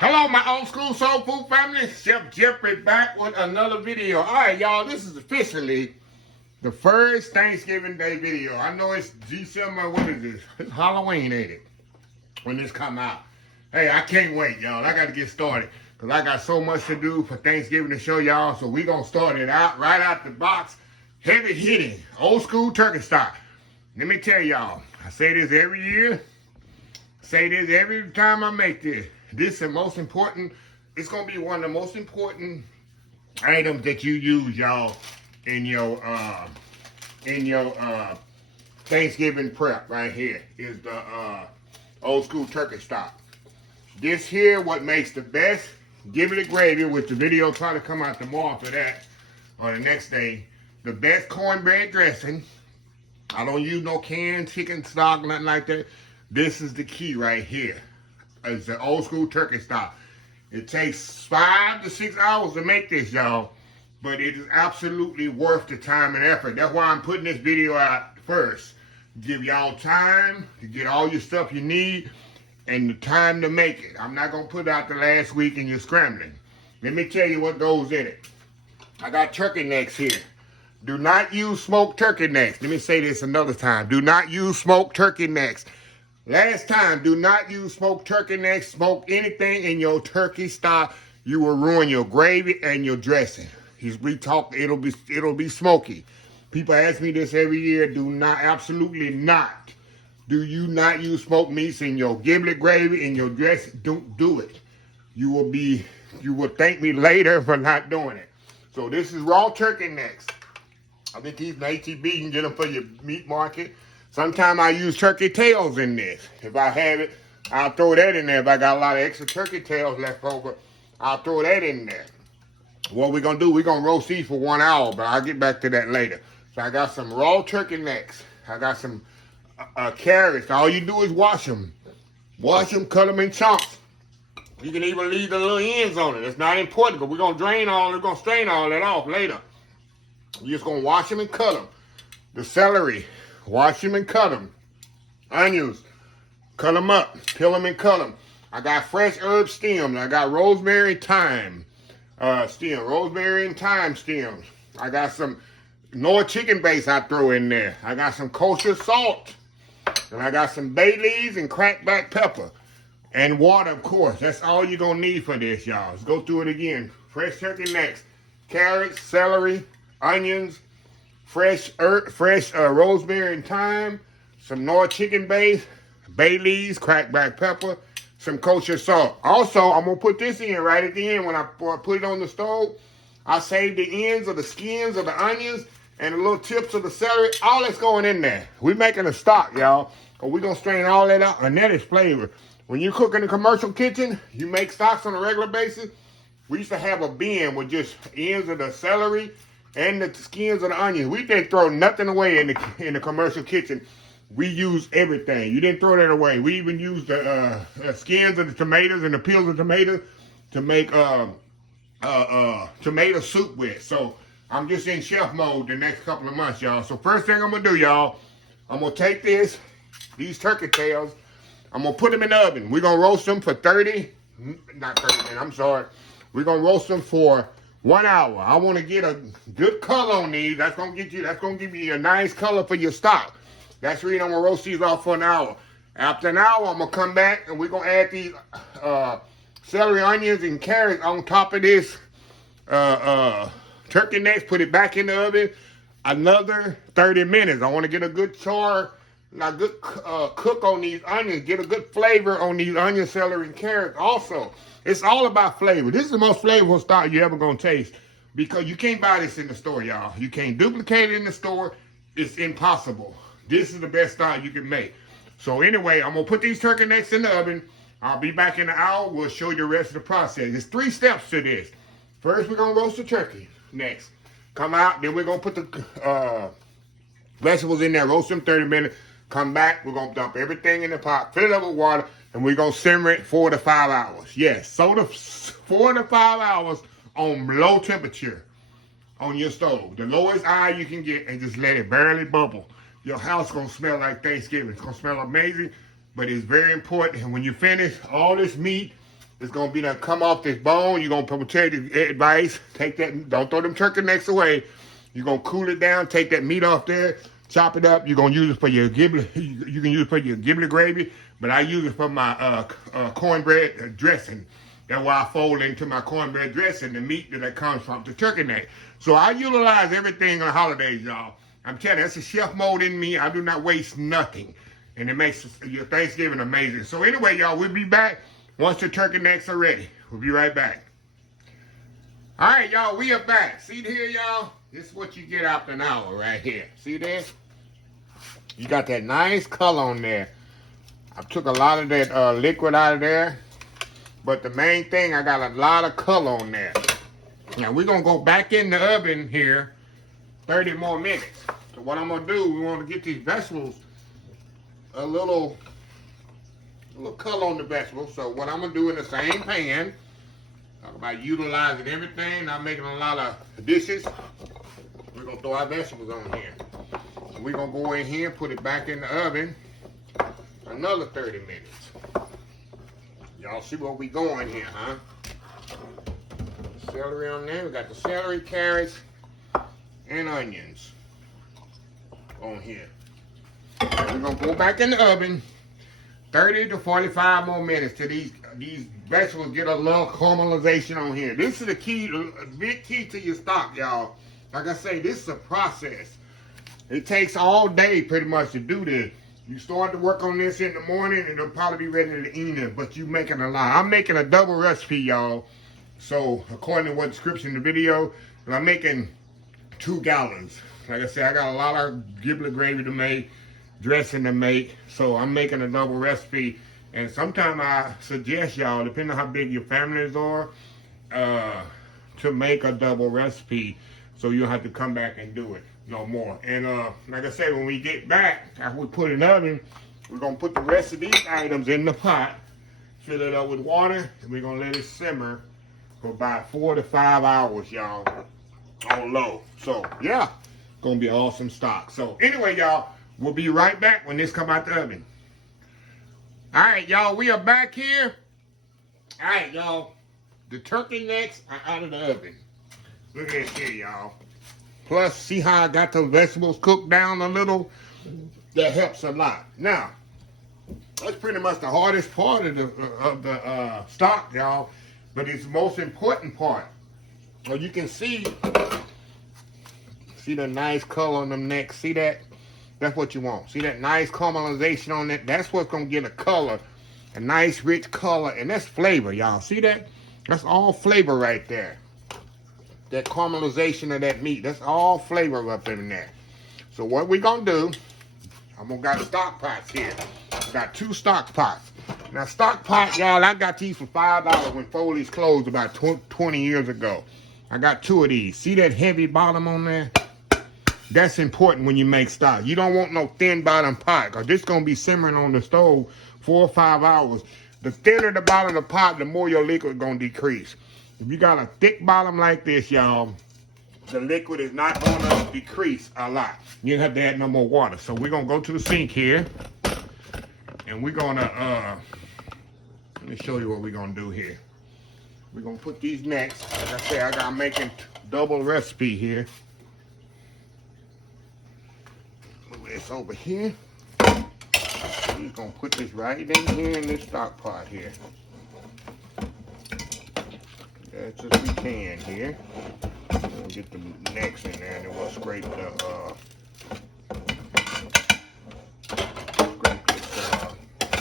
Hello, my old school soul food family. Chef Jeffrey back with another video. All right, y'all, this is officially the first Thanksgiving Day video. I know it's December, what is this? It's Halloween, ain't it? When this come out. Hey, I can't wait, y'all. I got to get started because I got so much to do for Thanksgiving to show y'all. So we going to start it out right out the box. Heavy hitting, old school turkey stock. Let me tell y'all, I say this every year. Say this every time I make this. This is the most important. It's gonna be one of the most important items that you use, y'all, in your Thanksgiving prep. Right here is the old school turkey stock. This here what makes the best Giblet gravy, which the video probably come out tomorrow for that, or the next day. The best cornbread dressing. I don't use no canned chicken stock, nothing like that. This is the key right here. It's the old school turkey stock. It takes 5 to 6 hours to make this, y'all. But it is absolutely worth the time and effort. That's why I'm putting this video out first. Give y'all time to get all your stuff you need and the time to make it. I'm not going to put it out the last week and you're scrambling. Let me tell you what goes in it. I got turkey necks here. Do not use smoked turkey necks. Let me say this another time. Do not use smoked turkey necks. Last time, do not use smoked turkey necks, smoke anything in your turkey stock. You will ruin your gravy and your dressing. It'll be smoky. People ask me this every year. Do not, absolutely not. Do you not use smoked meats in your giblet gravy, in your dressing? Don't do it. You will thank me later for not doing it. So this is raw turkey necks. I think these HEB, you can get them for your meat market. Sometimes I use turkey tails in this. If I have it, I'll throw that in there. If I got a lot of extra turkey tails left over, I'll throw that in there. What we're going to do, we're going to roast these for 1 hour, but I'll get back to that later. So I got some raw turkey necks. I got some carrots. All you do is wash them. Wash them, cut them in chunks. You can even leave the little ends on it. It's not important because we're going to strain all that off later. You're just going to wash them and cut them. The celery. Wash them and cut them. Onions, cut them up. Peel them and cut them. I got fresh herb stems. I got rosemary and thyme stem. Rosemary and thyme stems. I got some Noah chicken base I throw in there. I got some kosher salt. And I got some bay leaves and cracked black pepper. And water, of course. That's all you're going to need for this, y'all. Let's go through it again. Fresh turkey necks. Carrots, celery, onions, fresh rosemary and thyme, some Noah chicken base, bay leaves, cracked black pepper, some kosher salt. Also, I'm going to put this in right at the end when I put it on the stove. I save the ends of the skins of the onions and the little tips of the celery. All that's going in there. We're making a stock, y'all. We're going to strain all that out, and that is flavor. When you cook in the commercial kitchen, you make stocks on a regular basis. We used to have a bin with just ends of the celery and the skins of the onions. We didn't throw nothing away in the commercial kitchen. We use everything. You didn't throw that away. We even used the skins of the tomatoes and the peels of tomatoes to make tomato soup with. So I'm just in chef mode the next couple of months, y'all. So first thing I'm gonna do, y'all, I'm gonna take these turkey tails, I'm gonna put them in the oven. We're gonna roast them for not 30 minutes, I'm sorry. We're gonna roast them for 1 hour. I want to get a good color on these. That's gonna give you a nice color for your stock. That's the reason I'm gonna roast these off for an hour. After an hour, I'm gonna come back and we're gonna add these celery, onions, and carrots on top of this turkey necks. Put it back in the oven another 30 minutes. I want to get a good cook on these onions. Get a good flavor on these onions, celery, and carrots. Also, it's all about flavor. This is the most flavorful stock you're ever gonna taste because you can't buy this in the store, y'all. You can't duplicate it in the store. It's impossible. This is the best stock you can make. So anyway, I'm gonna put these turkey necks in the oven. I'll be back in an hour. We'll show you the rest of the process. There's 3 steps to this. First, we're gonna roast the turkey. Next, come out. Then we're gonna put the vegetables in there. Roast them 30 minutes. Come back. We're gonna dump everything in the pot. Fill it up with water. And we're going to simmer it 4 to 5 hours. Yes, so the 4 to 5 hours on low temperature on your stove. The lowest eye you can get, and just let it barely bubble. Your house going to smell like Thanksgiving. It's going to smell amazing, but it's very important. And when you finish, all this meat It's gonna be done come off this bone. You're gonna protect the advice. Take that, don't throw them turkey necks away. You're gonna cool it down, take that meat off there, chop it up. You're gonna use it for your giblet. You can use it for your giblet gravy, but I use it for my cornbread dressing. That's why I fold into my cornbread dressing the meat that comes from the turkey neck. So I utilize everything on holidays, y'all. I'm telling you, that's a chef mode in me. I do not waste nothing. And it makes your Thanksgiving amazing. So anyway, y'all, we'll be back once the turkey necks are ready. We'll be right back. All right, y'all, we are back. See here, y'all? This is what you get after an hour right here. See this? You got that nice color on there. I took a lot of that liquid out of there. But the main thing, I got a lot of color on there. Now, we're going to go back in the oven here 30 more minutes. So what I'm going to do, we want to get these vegetables a little color on the vegetables. So what I'm going to do in the same pan, talk about utilizing everything, not making a lot of dishes. We're going to throw our vegetables on here. So we're going to go in here, put it back in the oven another 30 minutes. Y'all see where we going here, huh? Celery on there. We got the celery, carrots, and onions on here. Right, we're going to go back in the oven 30 to 45 more minutes till these vegetables get a little caramelization on here. This is the key, a big key to your stock, y'all. Like I say, this is a process. It takes all day pretty much to do this. You start to work on this in the morning, and it'll probably be ready in the evening, but you making a lot. I'm making a double recipe, y'all. So, according to what description in the video, I'm making 2 gallons. Like I said, I got a lot of giblet gravy to make, dressing to make, so I'm making a double recipe. And sometimes I suggest y'all, depending on how big your families are, to make a double recipe so you don't have to come back and do it no more. And like I said, when we get back, after we put it in the oven, we're going to put the rest of these items in the pot, fill it up with water, and we're going to let it simmer for about 4 to 5 hours, y'all, on low. So, yeah, going to be awesome stock. So, anyway, y'all, we'll be right back when this come out the oven. All right, y'all, we are back here. All right, y'all, the turkey necks are out of the oven. Look at this here, y'all. Plus, see how I got the vegetables cooked down a little? That helps a lot. Now, that's pretty much the hardest part of the stock, y'all. But it's the most important part. Well, you can see the nice color on them necks. See that? That's what you want. See that nice caramelization on that? That's what's going to get a color. A nice, rich color. And that's flavor, y'all. See that? That's all flavor right there. That caramelization of that meat. That's all flavor up in there. So what we going to do, I'm going to got stock pots here. Got 2 stock pots. Now, stock pot, y'all, I got these for $5 when Foley's closed about 20 years ago. I got 2 of these. See that heavy bottom on there? That's important when you make stock. You don't want no thin bottom pot, because this going to be simmering on the stove 4 or 5 hours. The thinner the bottom of the pot, the more your liquid going to decrease. If you got a thick bottom like this, y'all, the liquid is not going to decrease a lot. You don't have to add no more water. So we're going to go to the sink here. And we're going to, let me show you what we're going to do here. We're going to put these necks. Like I said, I'm making double recipe here. Move this over here. We're going to put this right in here in this stock pot here. That's as we can here. We'll get the necks in there, and then we'll scrape the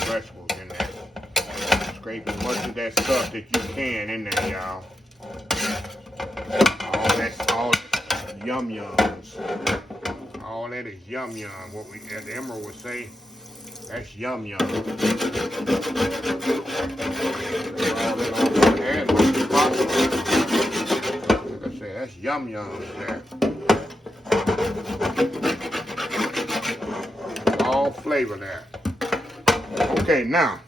vegetables in there. Scrape as much of that stuff that you can in there, y'all. All yum yums. All that is yum yum. What we, as Emerald would say, that's yum yum. All that all there as much as possible. Like I said, that's yum yum there. All flavor there. Okay, now,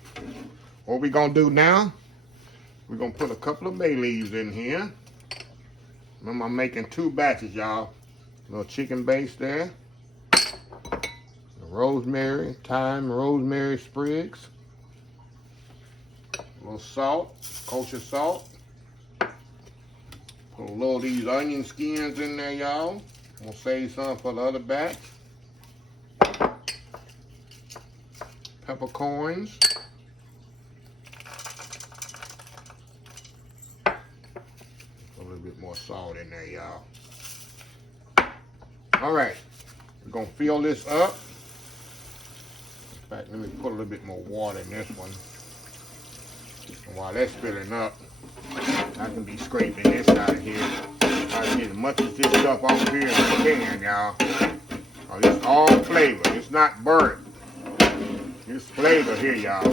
what we gonna do now, we're gonna put a couple of bay leaves in here. Remember, I'm making 2 batches, y'all. A little chicken base there. Rosemary, thyme, rosemary sprigs. A little salt, kosher salt. Put a little of these onion skins in there, y'all. We'll save some for the other batch. Peppercorns. A little bit more salt in there, y'all. All right, we're gonna fill this up. In fact, let me put a little bit more water in this one. And while that's filling up, I can be scraping this out of here. I get as much of this stuff off here as I can, y'all. Oh, it's all flavor. It's not burnt. It's flavor here, y'all.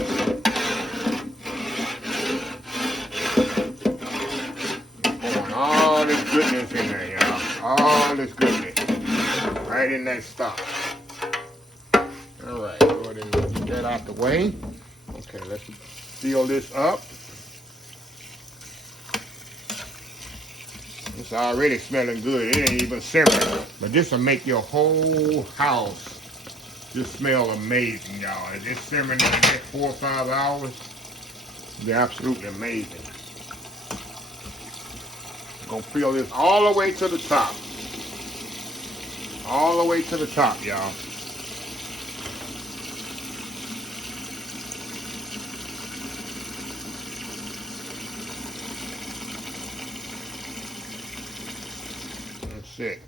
Pouring all this goodness in there, y'all. All this goodness. Right in that stock. All right, go ahead and get that out the way. Okay, let's fill this up. It's already smelling good. It ain't even simmering. But this will make your whole house just smell amazing, y'all. If it's simmering in the next 4 or 5 hours, it'll be absolutely amazing. I'm gonna fill this all the way to the top. All the way to the top, y'all. That's it.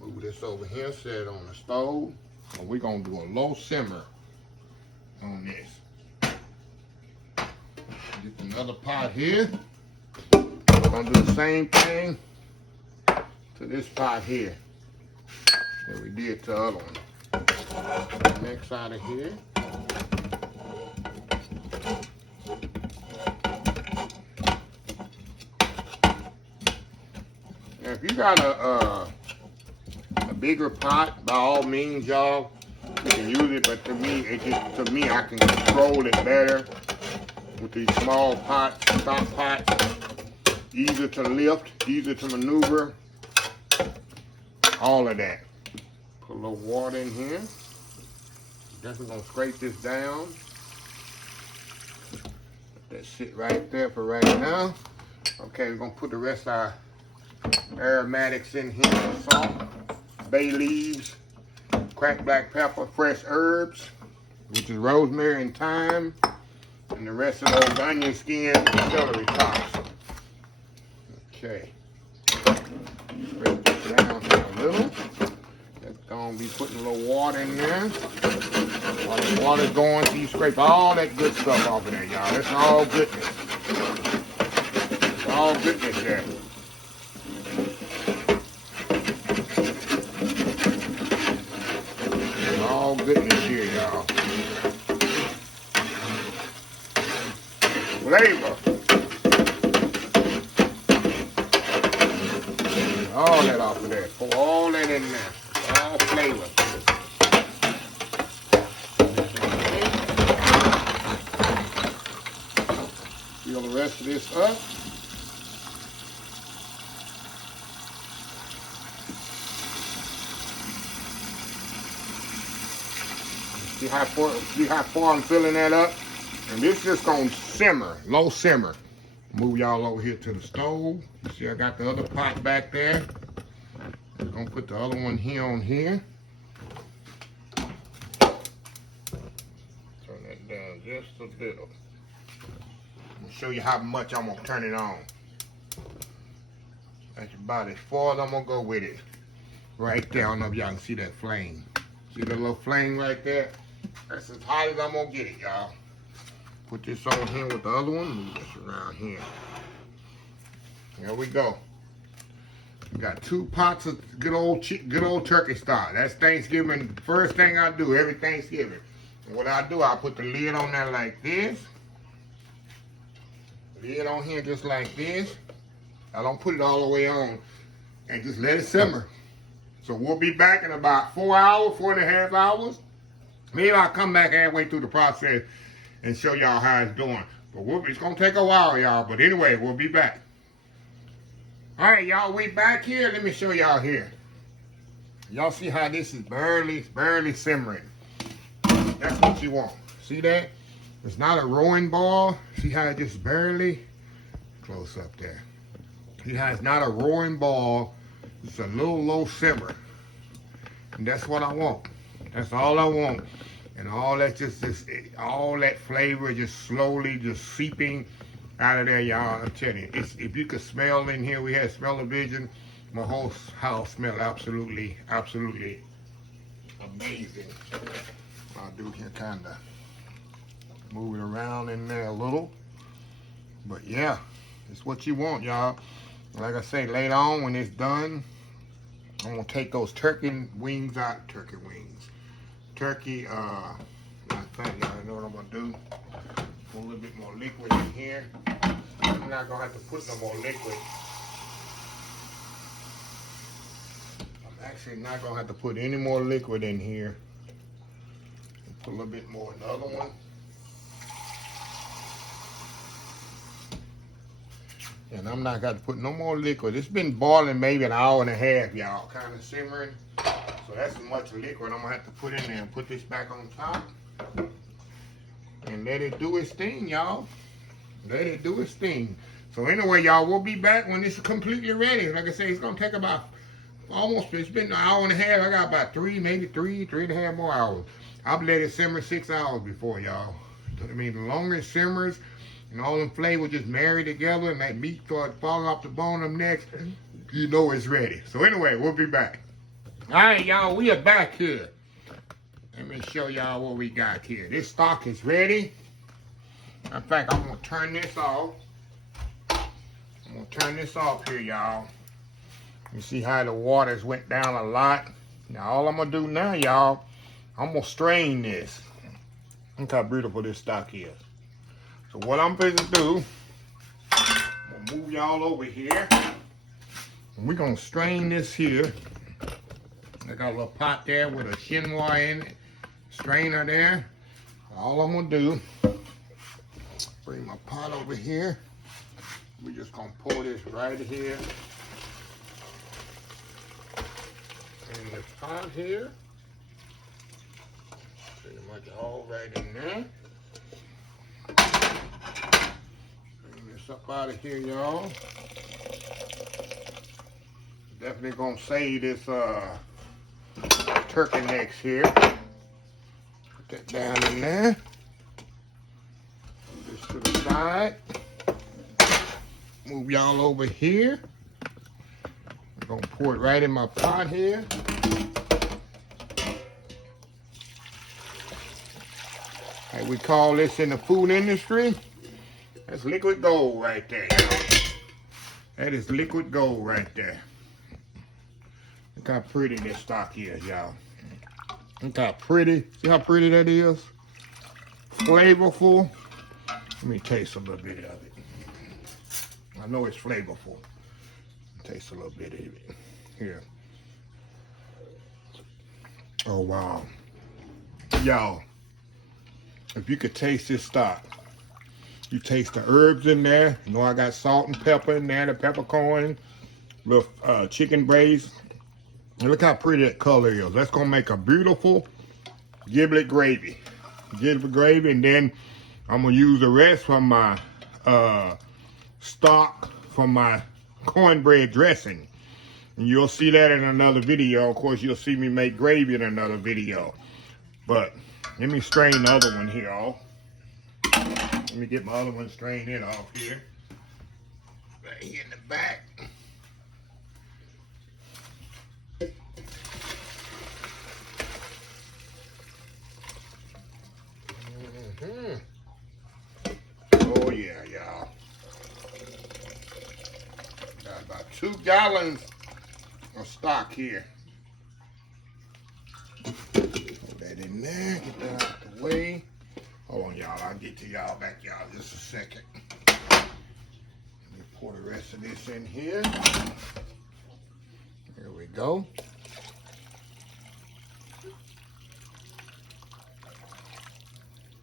Move this over here, set it on the stove. And we're gonna do a low simmer on this. Get another pot here. We're gonna do the same thing to this pot here that we did to the other one. Next out of here. Now, if you got a bigger pot, by all means, y'all, you can use it. But to me, I can control it better with these small pots, stock pots. Easier to lift, easier to maneuver. All of that. Put a little water in here. Definitely gonna scrape this down. Let that sit right there for right now. Okay, we're gonna put the rest of our aromatics in here. Salt, bay leaves, cracked black pepper, fresh herbs, which is rosemary and thyme, and the rest of those onion skins and celery tops. Okay. Scrape this down here a little. That's gonna be putting a little water in there. While the water's going, so you scrape all that good stuff off of there, y'all. That's all goodness. It's all goodness there. All goodness here, y'all. Flavor. All that off of there. Pour all that in there. All flavor. Fill the rest of this up. See how far I'm filling that up? And this is just gonna simmer, low simmer. Move y'all over here to the stove. See, I got the other pot back there. I'm gonna put the other one here on here. Turn that down just a little. I'm gonna show you how much I'm gonna turn it on. That's about as far as I'm gonna go with it. Right there, I don't know if y'all can see that flame. See the little flame right there? That's as hot as I'm gonna get it, y'all. Put this on here with the other one. Move this around here. There we go. We got 2 pots of good old turkey stock. That's Thanksgiving. First thing I do every Thanksgiving. And what I do, I put the lid on there like this. Lid on here just like this. I don't put it all the way on. And just let it simmer. So we'll be back in about 4 hours, 4.5 hours. Maybe I'll come back halfway through the process and show y'all how it's doing. But it's going to take a while, y'all. But anyway, we'll be back. All right, y'all, we back here. Let me show y'all here. Y'all see how this is barely simmering. That's what you want. See that? It's not a rowing ball. See how it just barely, close up there. See how it's not a rowing ball. It's a little low simmer. And that's what I want. That's all I want. And all that all that flavor just slowly just seeping out of there, y'all. I'm telling you, if you could smell in here, we had smell-o-vision. My whole house smelled absolutely, absolutely amazing. I'll do here kind of move it around in there a little. But yeah, it's what you want, y'all. Like I say, later on when it's done, I'm gonna take those turkey wings out. Turkey, matter of fact, y'all know what I'm gonna do? Put a little bit more liquid in here. I'm not gonna have to put no more liquid. I'm actually not gonna have to put any more liquid in here. Put a little bit more in the other one. And I'm not got to put no more liquid. It's been boiling maybe an hour and a half, y'all, kind of simmering. So that's as much liquid I'm gonna have to put in there and put this back on top. And let it do its thing, y'all. Let it do its thing. So anyway, y'all, we'll be back when this is completely ready. Like I say, it's gonna take about it's been an hour and a half. I got about three and a half more hours. I've let it simmer 6 hours before, y'all. I mean, the longer it simmers and all them flavors just marry together and that meat starts falling off the bone of next, you know it's ready. So anyway, we'll be back. All right, y'all, we are back here. Let me show y'all what we got here. This stock is ready. In fact, I'm gonna turn this off. I'm gonna turn this off here, y'all. You see how the waters went down a lot. Now all I'm gonna do now, y'all, I'm gonna strain this. Look how beautiful this stock is. So what I'm going to do, I'm gonna move y'all over here. And we're gonna strain this here. I got a little pot there with a chinois in it. Strainer there. All I'm gonna do, bring my pot over here. We're just gonna pour this right here in the pot here. Pretty much all right in there. Bring this up out of here, y'all. Definitely gonna save this turkey necks here. Put that down in there. Move this to the side. Move y'all over here. I'm gonna pour it right in my pot here. Like we call this in the food industry, that's liquid gold right there, y'all. That is liquid gold right there. Look how pretty this stock is, y'all. Look how pretty. See how pretty that is? Flavorful. Let me taste a little bit of it. I know it's flavorful. Taste a little bit of it. Here. Oh, wow. Y'all, if you could taste this stock, you taste the herbs in there. You know I got salt and pepper in there, the peppercorn, little chicken braised. And look how pretty that color is. That's going to make a beautiful giblet gravy. Giblet gravy, and then I'm going to use the rest from my stock from my cornbread dressing. And you'll see that in another video. Of course, you'll see me make gravy in another video. But let me strain the other one here off. Let me get my other one strained in off here. Right here in the back. Oh yeah, y'all. Got about 2 gallons of stock here. Put that in there, get that out the way. Hold on, y'all. I'll get to y'all back, y'all, just a second. Let me pour the rest of this in here. There we go.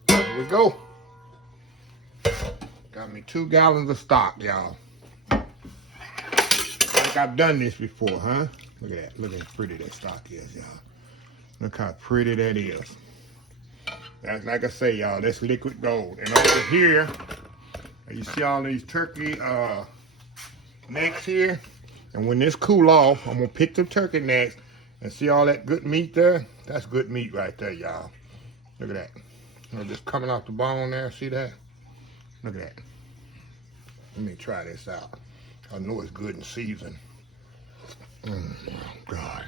There we go. Got me 2 gallons of stock, y'all. Like I've done this before, huh? Look at that. Look at how pretty that stock is, y'all. Look how pretty that is. That's like I say, y'all, that's liquid gold. And over here, you see all these turkey necks here. And when this cool off, I'm gonna pick the turkey necks and see all that good meat there. That's good meat right there, y'all. Look at that. You know, just coming off the bone there. See that? Look at that. Let me try this out. I know it's good and seasoned. Oh God.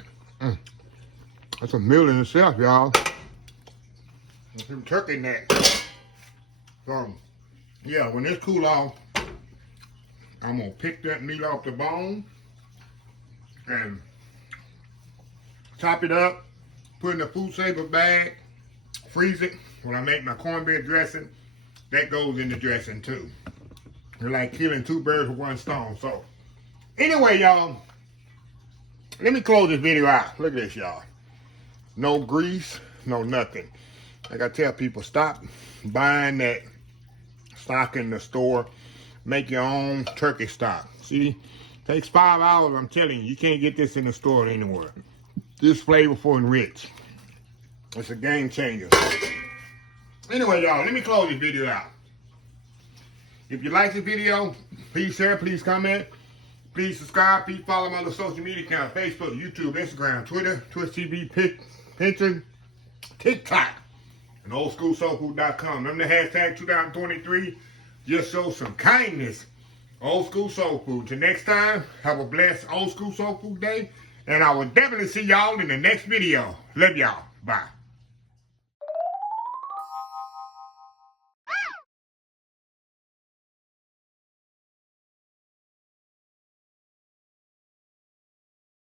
That's a meal in itself, y'all. Some turkey necks. So, yeah, when this cool off, I'm gonna pick that meat off the bone and chop it up, put in a food saver bag, freeze it. When I make my cornbread dressing, that goes in the dressing too. You're like killing two birds with one stone. So, anyway, y'all, let me close this video out. Look at this, y'all. No grease, no nothing. Like I tell people, stop buying that stock in the store. Make your own turkey stock. See, takes 5 hours. I'm telling you, you can't get this in the store anywhere. This flavorful and rich. It's a game changer. Anyway, y'all, let me close this video out. If you like this video, please share, please comment, please subscribe, please follow my other social media accounts: Facebook, YouTube, Instagram, Twitter, Twitch TV, Pinterest, TikTok, and oldschoolsoulfood.com. Remember the hashtag 2023. Just show some kindness. Old School Soul Food. Till next time, have a blessed Old School Soul Food day. And I will definitely see y'all in the next video. Love y'all. Bye.